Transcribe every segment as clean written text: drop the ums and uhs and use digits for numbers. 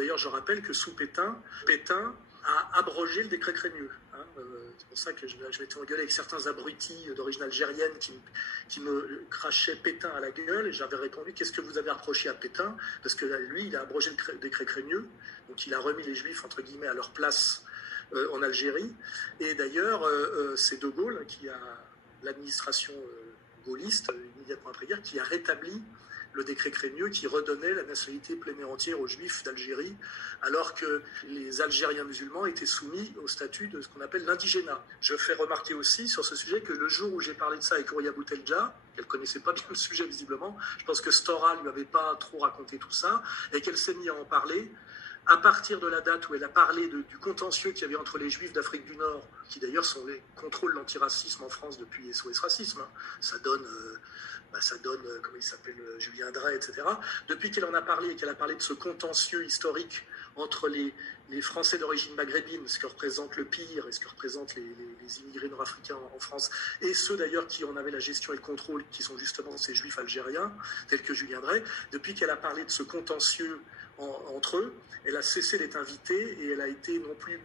D'ailleurs, je rappelle que sous Pétain, Pétain a abrogé le décret Crémieux. C'est pour ça que je m'étais engueulé avec certains abrutis d'origine algérienne qui me crachaient Pétain à la gueule, et j'avais répondu: qu'est-ce que vous avez reproché à Pétain? Parce que lui, il a abrogé le décret Crémieux, donc il a remis les Juifs, entre guillemets, à leur place en Algérie. Et d'ailleurs, c'est De Gaulle, qui a l'administration gaulliste, immédiatement après-guerre, qui a rétabli le décret Crémieux qui redonnait la nationalité pleine et entière aux Juifs d'Algérie, alors que les Algériens musulmans étaient soumis au statut de ce qu'on appelle l'indigénat. Je fais remarquer aussi sur ce sujet que le jour où j'ai parlé de ça avec Ouria Boutelja, elle ne connaissait pas bien le sujet visiblement, je pense que Stora ne lui avait pas trop raconté tout ça, et qu'elle s'est mise à en parler, à partir de la date où elle a parlé du contentieux qu'il y avait entre les Juifs d'Afrique du Nord, qui d'ailleurs sont les contrôles l'antiracisme en France depuis SOS Racisme, ça donne, comment il s'appelle, Julien Drey, etc. Depuis qu'elle en a parlé et qu'elle a parlé de ce contentieux historique entre les Français d'origine maghrébine, ce que représente le pire et ce que représentent les immigrés nord-africains en France, et ceux d'ailleurs qui en avaient la gestion et le contrôle, qui sont justement ces Juifs algériens, tels que Julien Drey, depuis qu'elle a parlé de ce contentieux entre eux, elle a cessé d'être invitée et elle a été non plus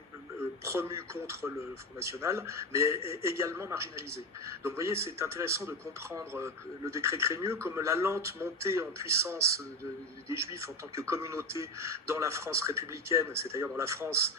promue contre le Front National, mais également marginalisée. Donc vous voyez, c'est intéressant de comprendre le décret Crémieux comme la lente montée en puissance des Juifs en tant que communauté dans la France républicaine, c'est-à-dire dans la France